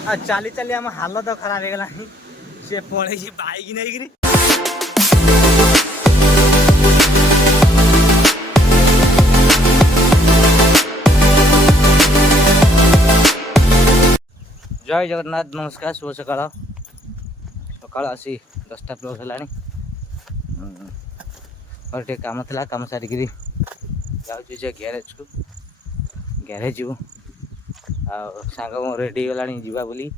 चली चली आम हालत खराब हो गला सी पड़े बाइक नहीं जय जगन्नाथ नमस्कार शुभ सकाल सकाल आसी 10टा प्लस है और टे काम था कम सारिक जाऊे ग्यारेज को ग्यारेज जीव सांग रेडी गला जीवा बोली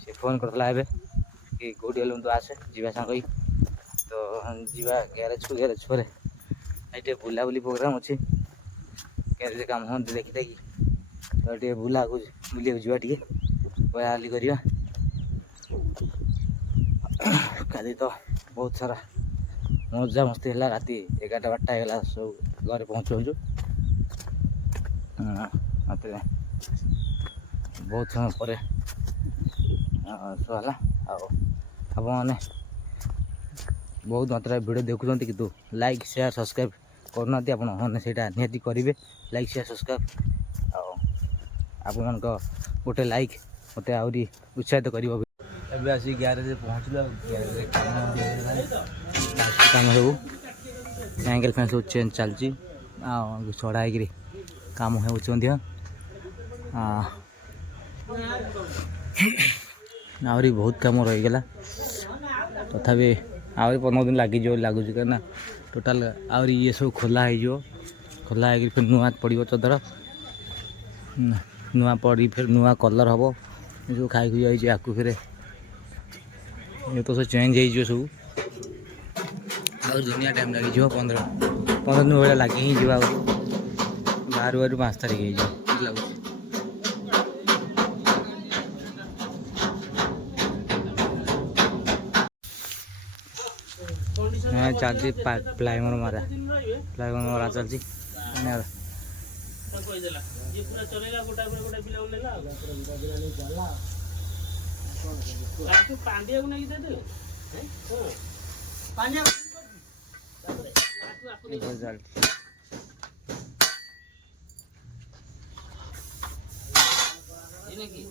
से फोन करता है कि कौटी गलु तो आसे जीवा सांग तो जीवा ग्यारेज पर ये बुलाबुली प्रोग्राम अच्छे ग्यारेज काम हम देखी थी तो ये बुला बुला जावा टे बुलाबुली करवा काली तो बहुत सारा मजा मस्ती है राति 11-12 है सब घर पहुँचु मत बहुत समय पर सहला आपने बहुत मात्रा वीडियो देखुं कि लाइक शेयर सब्सक्राइब करना आपने से निहाती करेंगे लाइक शेयर सब्सक्राइब आपण गोटे लाइक मत आहरी उत्साहित कर ଏବେ ଆସିକି ଗ୍ୟାରେଜରେ ପହଞ୍ଚିଲୁ ଆଉ ଗ୍ୟାରେଜରେ କାମ ସବୁ ଆଙ୍ଗେଲ ଫ୍ୟାନ୍ ସବୁ ଚେଞ୍ଜ ଚାଲିଛି ଆଉ ଛଡ଼ା ହେଇକିରି କାମ ହେଉଛି ମଧ୍ୟ ଆହୁରି ବହୁତ କାମ ରହିଗଲା ତଥାପି ଆହୁରି 15 ଦିନ ଲାଗିଯିବ ଲାଗୁଛି କାହିଁକିନା ଟୋଟାଲ୍ ଆହୁରି ଇଏ ସବୁ ଖୋଲା ହେଇଯିବ ଖୋଲା ହେଇକିରି ଫେର୍ ନୂଆ ପଡ଼ିବ ଚଦର ନୂଆ ପଡ଼ି ଫେର୍ ନୂଆ କଲର୍ ହେବ ଏସବୁ ଖାଇ ଖୁଇ ଯାଇଛି ଆକୁ ଫେରେ ये तो सब चेंज हो सब और दुनिया टाइम लगे 15 दिन भाई लगे ही जा बाहर 5 तारीख लगे चलती प्लाइमर मारा चलती पांडिया को नहीं दे दे पांडिया इने की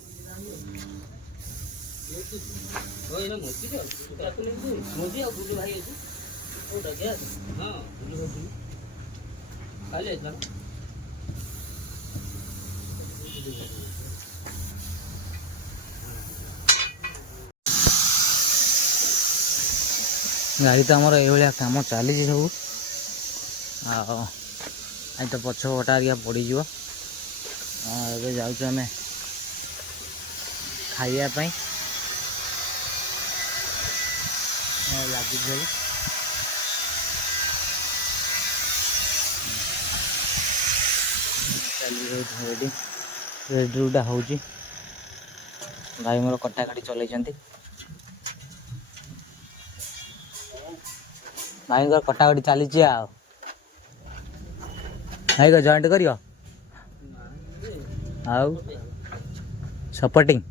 ओए ना मोती दे ताको नहीं दे मोती और गुल्लू भाई है ओटा गया हां गुल्लू भाई आ ले इतना गाड़ी तो आमर ये कम चली सब आज तो पछ बटा पड़ज जाऊँ आम खाइबापी लगे सब चली रेडी रेडी रूटा हो भाई मोर कटाकटी चलती भाई कटाकटी चली भाई को जॉइंट कर सपोर्टिंग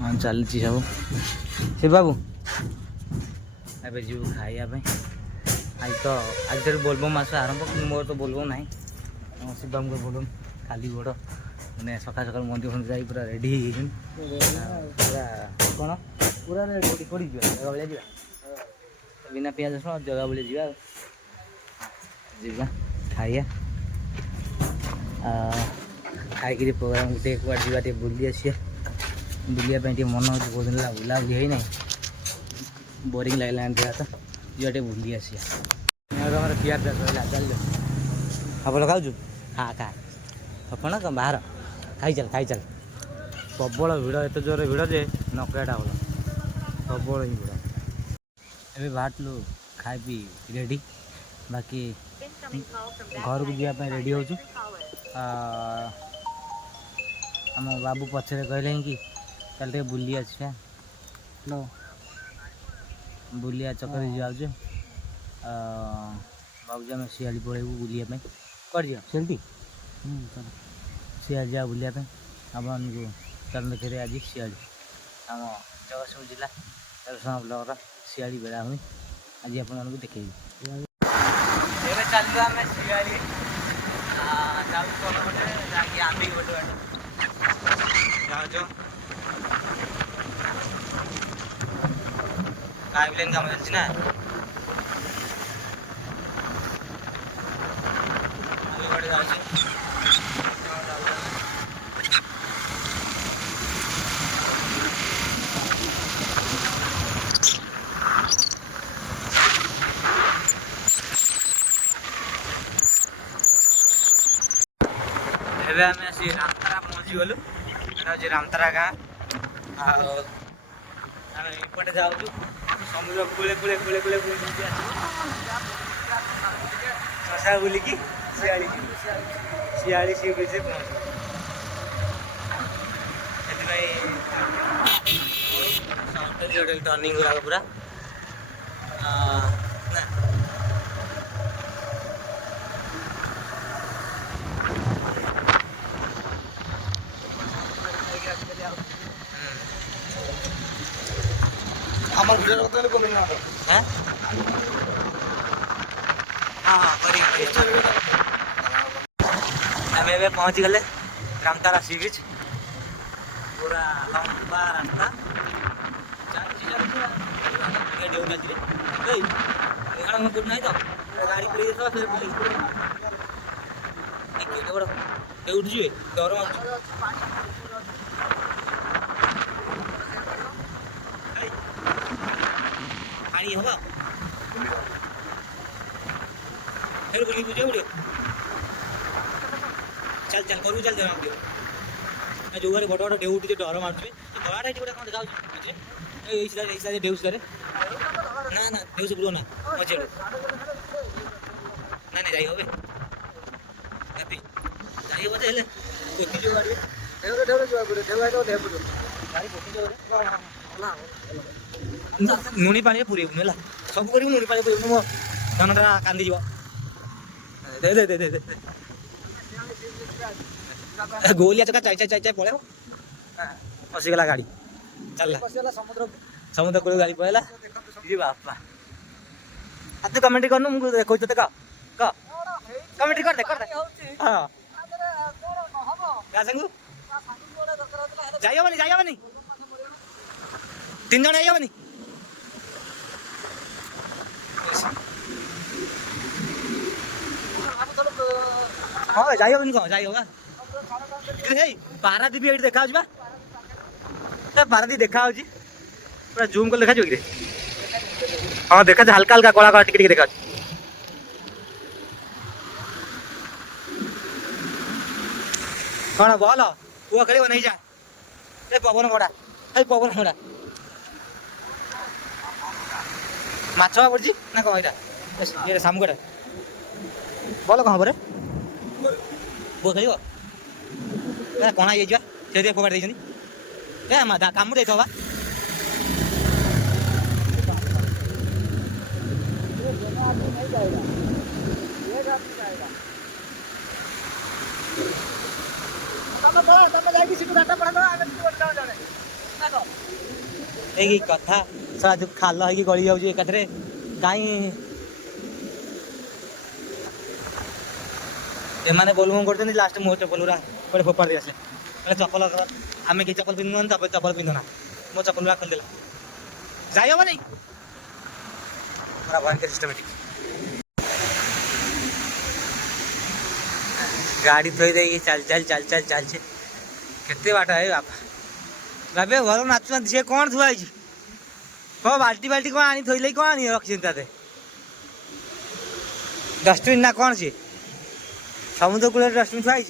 हाँ चली सब शिव बाबू ए जीव खाइबा आज बोलबम मास आरंभ मोर तो बोलबम ना शिव बाबू को बोलबम खाली गोड़ मैंने सका सका मंदिर फंदिर जा पूरा रेडी पूरा कौन पूरा रेडी कर जगह भाई जा बिना पियाज रसुण जगह भाई जा खाइया खाई प्रोग्राम गोटे जावा बुली आस बुलापाई मन हो बहुत दिन बुलाबुली है ना बोरिंग लगला तो जावा बुली आसिया पिया पिया रहा चल आप खाऊ खा खा सपन बाहर खाई चल प्रबल भिड़ एत जोर भिड़ जे नकटा भल प्रबल ही भिड़ ए बाहर खाई पी रेडी बाकी घर को जावाई रेडी हो आम बाबू पचर कहले कि चल बुली आसा बुलिया चक्कर जाऊे बाबू आम शियाली पलू बुलापाई कर सेल्फी शियाली जा बुलाप आपको चल देखिए आज शियाली आम जगतसिंह जिला तेरसमा ब्लॉक शियाली बेलाभूमि आज आपको देखी चलो आम शियाली आंबी के बटे जाओ जो पाइपलाइन काम चलछि ना आगे बड़े जाउछि एबे हमें से रामतारा पहुंची गलु एटा जे रामतारा गाँ आम एपटे जाऊँ समुद्र कूले कूले कूले कूले शशा बुलिकी शियाली सी बीच पहुँचू से टर्निंग गुरा पूरा আমার ভিডিও করতে হলে বলুন না হ্যাঁ हाँ करी आम ए पहुँची गले रामतारा सी बीच पूरा लंबा रास्ता ना तो गाड़ी पुलिस उठी डर पानी हम फिर बोली बुझे उड़े चल चल करू चल जमा जो बारे बड़ बड़ ढेउ उठी डर मारुचे बड़ा ये कौन देखा ढेउ से ना ना ढेउ से बुलो ना मजे ना नहीं जाई होबे कति जाई होबे हेले देखि जो गाड़ी ढेउ जो ढेउ गाड़ी पोटी जो नुनी पानी पूरे है सब कर नुनी पानी पूरे मो धनटा कांदी जीव दे दे दे दे गोलिया चका चाय चाय चाय चाय पड़े फसीगला गाड़ी चलला समुद्र कूल गाड़ी पड़ेगा जी बापा आ तू कमेंट करनु मुझे देखो तो का कमेंट कर दे हां क्या संगु जाइयो बनी 3 जन आइयो बनी हाँ जाइयो बनी कौन जाइयो होगा पारादीप ये देखा पारादीप देखा पूरा जूम कर देखा हाँ देखा हल्का हल्का कला कला टिके देखा कौन बोल पुआ खेल नहीं जा पवन घोड़ा पवन घोड़ा माछ पड़ी ना कौन ये सामुकटा बोल कौन हम पुआ खेल कणा ये फोपाड़ी कामुड़ दे बा कथा सारा जो खाल है गली जाऊँ एकाथरे कहीं एमाने बोलबम करते लास्ट मो चप्पल गुरा कड़े फोपाड़ दे आसे चप्पल आम कि चप्पल पिंधु चप्पल पिंधुना मो चप्पल गुरा खोलदेला जाई हम नहीं पूरा भयंकर सिस्टमेटिक गाड़ी थोई दे चल चल चल चल चल केते बाट है बापा बाबे घर नाचुना सी कौन थुआई कौन बाल्टी बाल्टी कौन आनी थोइले कौन आनी रखी डस्टबिन ना कौन सी समुद्र कूल डस्टबिन थुआई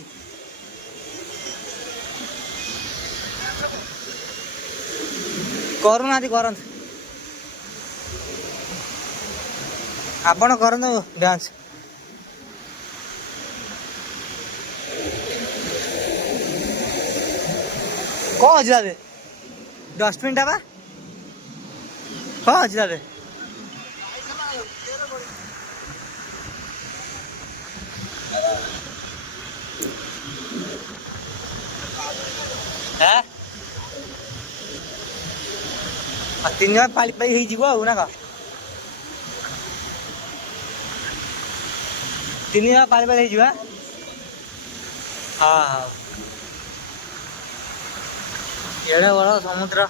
करूना करत आपण करत डांस कौन हजरा रे डस्टबिन टा बा कौन हजरा रे है 3 जन पाली पाई हो ना का 3 जन पाली पाई हो हाँ हाँ एड़े बड़ समुद्र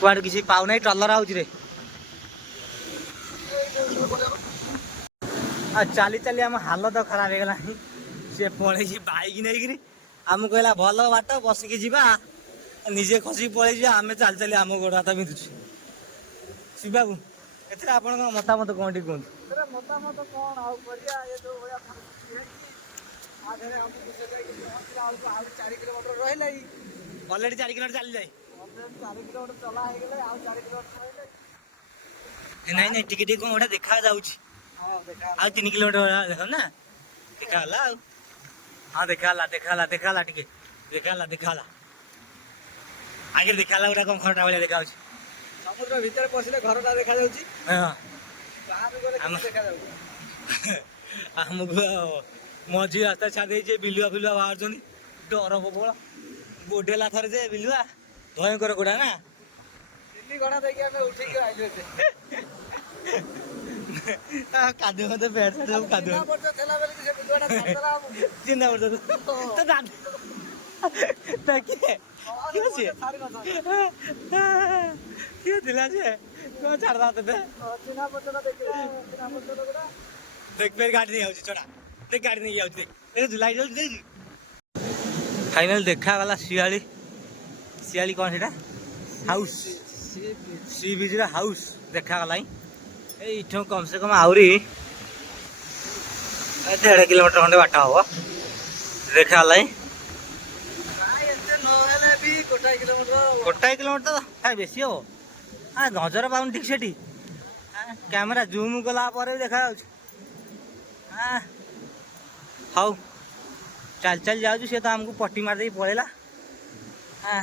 कुआड़े किसी पाऊना ट्रलर आउच रे चली चली आम हालत खराब होगा सी पड़े बैक नहीं आम कहला भल बाट बसिकी जा निजे खसिक पड़े आम चली चली आम गोड़ हाथ बिंधुच शिवाबू एथरे आप मतामत कौन टी कहूँ मतामत कौन आउ करिया ये जो भैया ऑलरेडी 4 किलोमीटर चली जाए 4 किलोमीटर चला है गेले आउ 4 किलोमीटर नहीं नहीं टिके टिके कोड़ा देखा जाउची हां देखा आ 3 किलोमीटर देखो ना देखाला हां देखाला टिके देखाला आगे देखाला उडा कम खटा वाला देखाउची समुद्र भीतर पसिले घरटा देखा जाउची हां बाहर गले देखा जाउची हमको मझी रास्ता छाड़ी जे बिलुआ बिलुआ बाहर जनी डर प्रबल गोडेला थरे जे बिलुआ भयंकर गोडा ना दिल्ली घोड़ा देखि हमें उठी के आइले कादे मते पैर से सब कादे ना पड़ता चला बेले से बिलुआटा छाड़ला जिंदा पड़ता तो दाद ताकि क्यों छे क्यों दिला छे तो छाड़ दाते थे चिना पड़ता देखला देख पे गाड़ी नहीं आउची छोड़ा देख गाड़ी नहीं आउची देख जुलाई जल्दी देख फाइनल देखा वाला सियाली कौन है हाउस सी बीच हाउस देखा गला ये कम से कम आहरी 1.5 किलोमीटर खंडे बाट हम देखा गला गोटाए किलोमीटर हाँ बेसी हम हाँ नजर पाऊन ठीक से कैमेरा जूम कला देखा हाँ हाउ चल चल जाऊँ सी तो आमको पट्टी मार दे पड़ेगा हाँ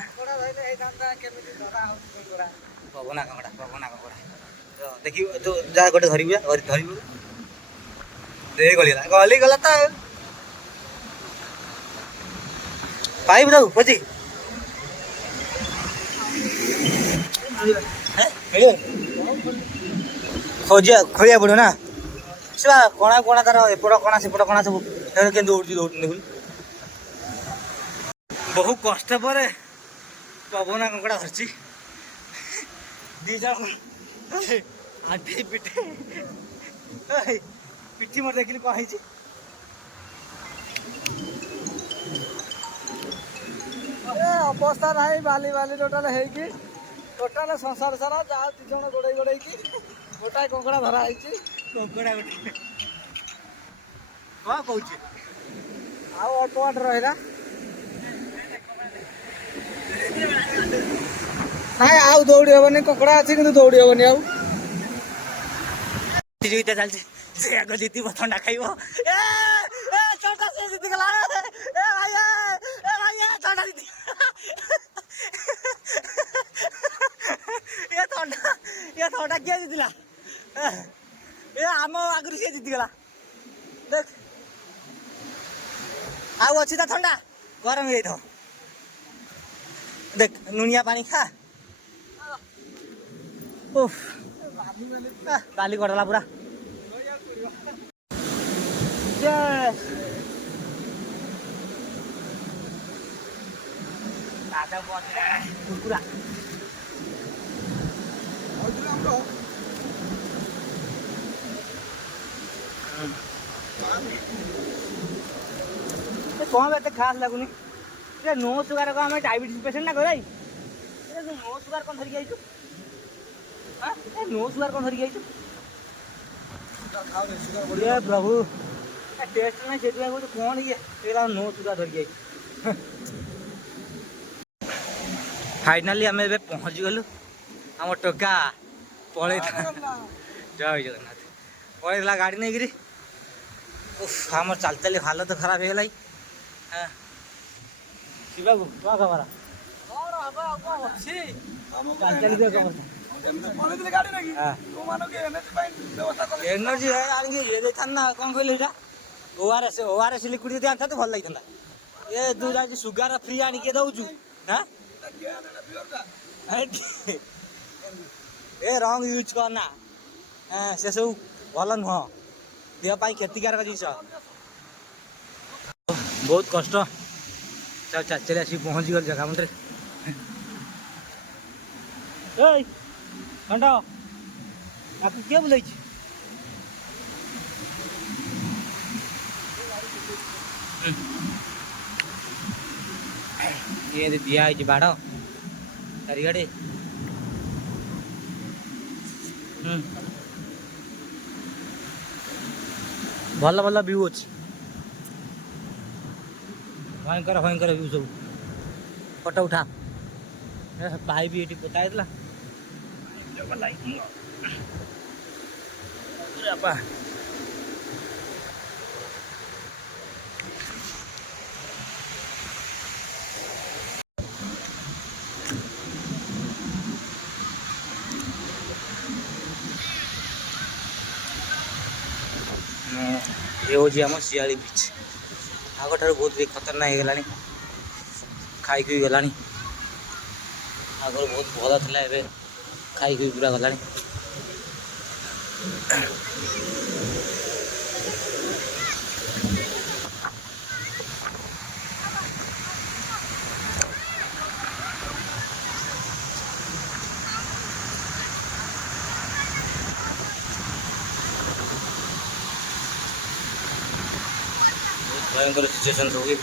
पवना कंकड़ा देखी तो जा गोटे धर गली गला तो पाइब दू खोजी खोजिया खोलिया पड़ो ना से कणा कणा तार एपट कणा सेपट कणा सब के दौड़ देखुन बहु कष्ट पर पवना कंकड़ा धरची दी जन आंटे पिटे पिठी मोर देखिली कौन है अवस्था ना बाली बाली टोटाल है टोटाल संसार सारा जा 2 जण गोड़े की गोटाए कंकड़ा धरा है कंकड़ा गोटे कौन कौच अल्प बाट रहा ना आउ दौड़ी हेनी कंकड़ा अच्छी कि दौड़ी हेनी आउ प्रतियोगिता चलती से आगे जीत ठंडा खाइब जीतीगला ठंडा जीत ये ठंडा किए जीतला ये आम आगु सी जीतीगला देख आउ अच्छी ठंडा गरम हो देख नुनिया पानी खा उफ बाली करदेला पूरा कुरकुरा कौन एत खास लगुनि नो सुगार को आम डायबिटीज पेसेंट ना कर नो सुगार कौन धरिक आईचु नो सुगार कौन धरिक आईचु ये प्रभु टेस्ट नहीं से कौन ये नो सुगार धरिक आई फाइनाली आम ए पहुँची गलु आम टोका पलि जय जगन्नाथ पलैला गाड़ी नहीं गिरी आम चल चली हालत खराब हो गई शिवाबू क्या खबर एनर्जी है ये देखा ना कौन कहले ओआरएस लिक्विड दे आनता तो भल लगी ये तू जा सुगार फ्री आनिके दौचु हाँ ए रंग यूज करना से सब भल नुह देह क्षतिकारक जिन बहुत कष्ट चल चल चले आसी पहुँच गल जगह मंदिर घंटा आपको क्या बोले ये दिया है बाड़ चारिड़े भल भल व्यू अच्छे भयंकर भयंकर व्यू सब फोटो उठा भाई भी ये बताए ये हूँ आम शियाली बीच आग ठार बहुत भी खतरनाक हो गला खाई खुई गला आगर बहुत भल था ए खाई खुई पूरा गला भयंकर सिचुएशन होगी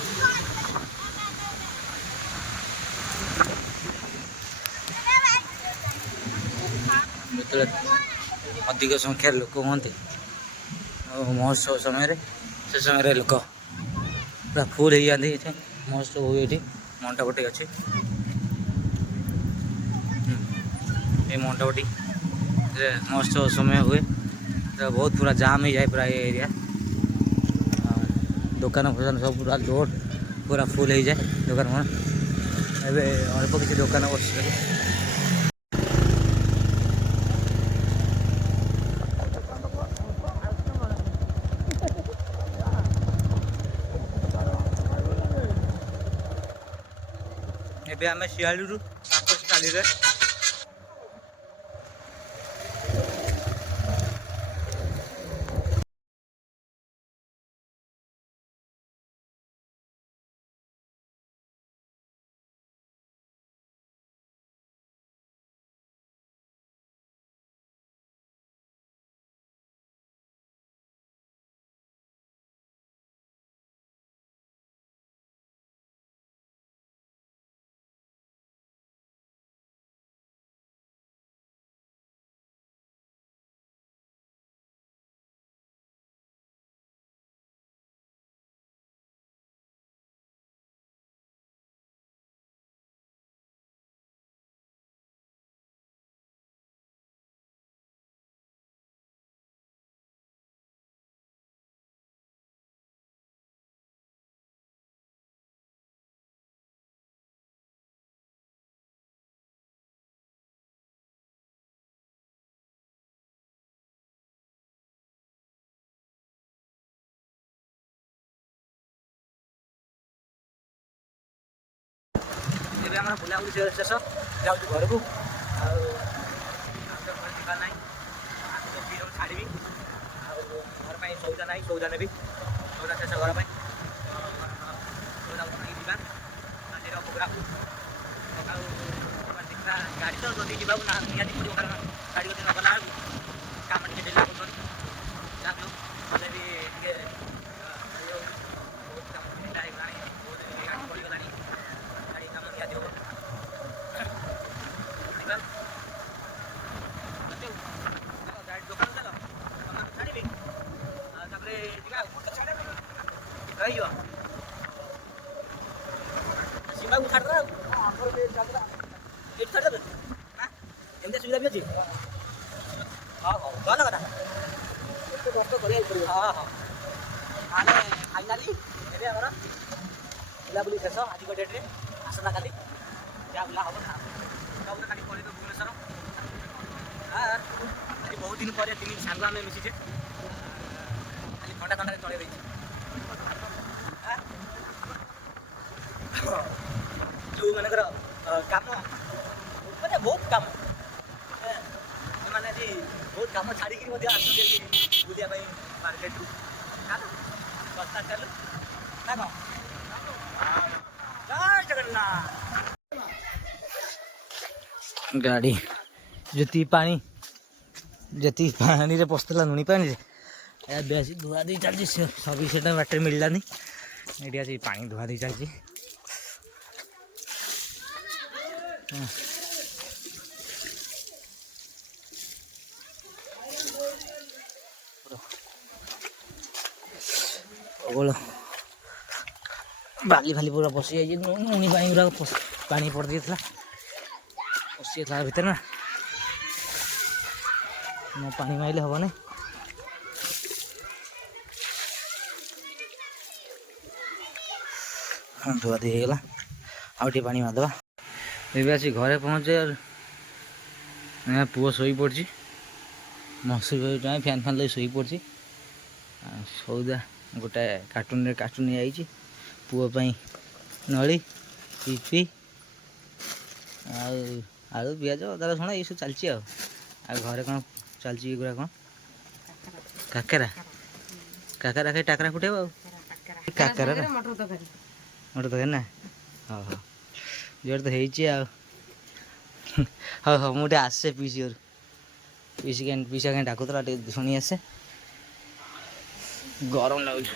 जो अधिक संख्यार लोक हमें महोत्सव समय से समय लोक पूरा फुल हो जाती ये महोत्सव हुए ये मंडपटी अच्छे ये मंडपटी महोत्सव समय हुए तो बहुत पूरा जाम हो जाए पूरा ये एरिया दुकान फुकान सब पूरा लोड पूरा फुल हो जाए दुकान मान अल्प किसी दुकान बस ଏବେ ଆମେ ଶିଆଳିରୁ କାଲିରେ ଏବେ ଆମର ବୁଲାବୁଲି ଶେଷ ଯାଉଛି ଘରକୁ ଆଉ ଘର ଯିବାର ନାହିଁ ବିରମ ଛାଡ଼ିବି ଆଉ ଘର ପାଇଁ ସଉଦା ନାହିଁ ସଉଦା ନେବି ସଉଦା ଶେଷ ଘର ପାଇଁ ସଉଦା ନେଇକି ଯିବା ମନ୍ଦିର ପ୍ରୋଗ୍ରାମକୁ ସକାଳୁ ଦେଖିବା ଗାଡ଼ି ତ ଯଦି ଯିବାକୁ ନା ନିହାତି ପଡ଼ିବ କାରଣ ଗାଡ଼ି ଯଦି ନ ଗଲା ବେଳକୁ କାମ ଟିକେ ଡେଲା କରୁଛନ୍ତି ଯାହା ହେଲେ ବି ଟିକେ ବହୁତ କାମ ଡେଲା ହେଇଗଲାଣି ବହୁତ ଗାଡ଼ି ପଡ଼ିଗଲାଣି ଗାଡ଼ି କାମ ନିହାତି ହେବ ଗାଡ଼ି ଦୋକାନ ଚାଲ ଛାଡ଼ିବି ତାପରେ ଯିବା ରହିଯିବ ସୀମାକୁ ଛାଡ଼ିଦେବା ଏଇଠି ଛାଡ଼ିଦେବେ ନା ଏମିତି ସୁବିଧା ବି ଅଛି ହଁ ହଉ ଭଲ କଥା ଏତେ କଷ୍ଟ କରିବାକୁ ପଡ଼ିବ ହଁ ହଁ ତାହେଲେ ଫାଇନାଲି ଏବେ ଆମର ବୁଲାବୁଲି ଶେଷ ଆଜିକ ଡେଟ୍ରେ ଆସନ୍ତା କାଲି ଯାହା ବୁଲା ହେବ ନା ତାପରେ କାଲି ପଳେଇବେ ଭୁବନେଶ୍ୱର ଆଜି ବହୁତ ଦିନ ପରେ ତିନି ସାଙ୍ଗ ଆମେ ମିଶିଛେ ଖାଲି ଥଣ୍ଡା ଥଣ୍ଡାରେ ଚଳେଇ ଦେଇଛି ଯେଉଁମାନଙ୍କର କାମ ମାନେ ବହୁତ କାମ ସେମାନେ ଆଜି ବହୁତ କାମ ଛାଡ଼ିକିରି ମଧ୍ୟ ଆସୁଛନ୍ତି ବୁଲିବା ପାଇଁ ମାର୍କେଟରୁ ଚାଲୁ ଶସ୍ତା ଚାଲୁ ନା କ'ଣ गाड़ी जति पानी रे पसला लुणी पानी रे बेसी धुआ दी चलती सभी से बाटे मिललानी ये आज पानी धुआ दी चलती बोलो बाली फाली पूरा पशि जाइए लुणी पानी पूरा पानी पड़ जाता पशि जाता भर ना न पानी माइले हम ना धुआ दी होगा आउटे पानी मारदे ଏବେ ଆସି ଘରେ ପହଞ୍ଚେ ପୁଅ ଶୋଇପଡ଼ିଛି ମସୁରୀ ପାଇଁ ଫ୍ୟାନ୍ ଫ୍ୟାନ୍ ଲାଗି ଶୋଇପଡ଼ିଛି ସଉଦା ଗୋଟାଏ କାର୍ଟୁନ୍ ନେଇଯାଇଛି ପୁଅ ପାଇଁ ନଳି ପିପି ଆଉ ଆଳୁ ପିଆଜ ଅଦା ରସୁଣ ଏଇସବୁ ଚାଲିଛି ଆଉ ଘରେ କ'ଣ ଚାଲିଛି ଏଗୁଡ଼ା କ'ଣ କାକେରା ଖାଇ ଟାକରା ଫୁଟେଇବ ଆଉ କାକେରା ମଟର ତରକାରୀ ନା ହଉ ହଉ जोर तो है हाँ हाँ मुझे आसे पीसी और पीसा कहीं डाकुला शुणी आसे गरम लगुच।